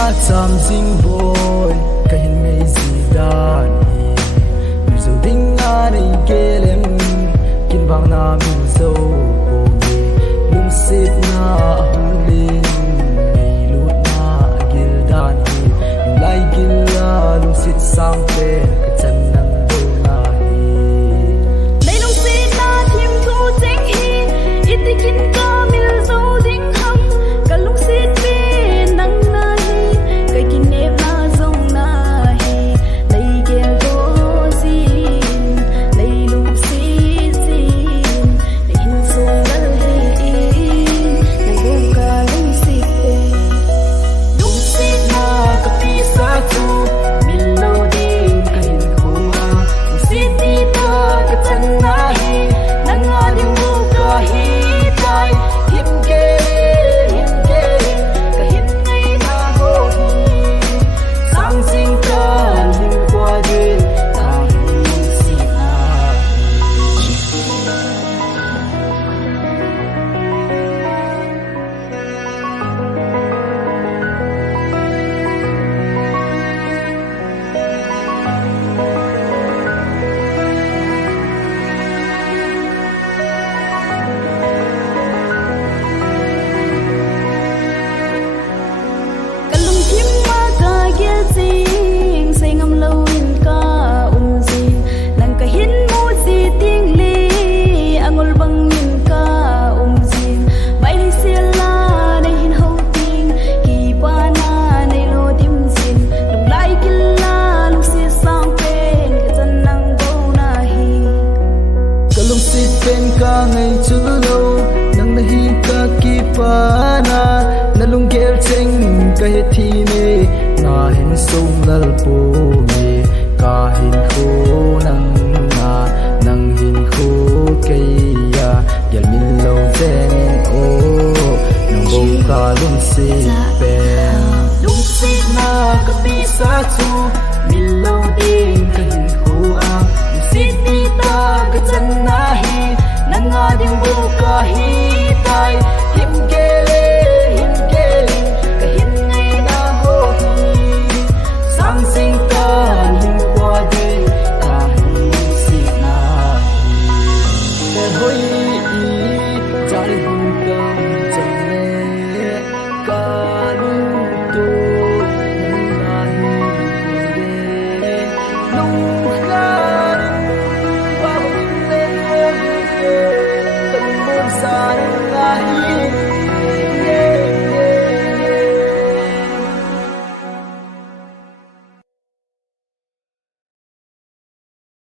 na cham jing boy ka hin mei zi dan mi zo ding a nei kelem kin bang na mi zo ko mi lung sit na hulin mei lut na gil dan lai gil la lung sit sang pe ka chan nang do na hi nei lung sit na thim thu jing hi itikin ka mil zo ding ham ka lung sit pe nang na hi kai kin nep na zong na hi nei gel do zin nei lung sit zin nei hin song dal hi nei bong ka lung sit pe lung sit na ka pi sa tu min lo ding ka hin khu a lung sit ti ta ka chan na hi nang a ding bu ka hi tai him ke ka him ngai na ho hi sang sing ka him kwa de ta lung sit na ka lung thim ma ka gel jing sei ngam lo in ka zin nang ka hin mu ji ting li angol bang min ka zin mai li sil la nei hin ho ting ki pa na nei lo dim zin lung lai kil la lung si sang pen ka chan nang do na hi ka lung sit pen ka ngai chu lo nang na hi ka ki pa na lung gel cheng ka he thi me na hin sung lal po me ka hin kho nang na nang hin kho kai ya yal min lo zen o nang bong ka lung sit pen lung sit na ka pi sa chu min lo ding ka hin kho a lung sit ni ta ka chan na hi nang a ding bu ka hi tai him gele ka him ngai na ho hi sang sing ta him kwa de ka him si na hi te hoi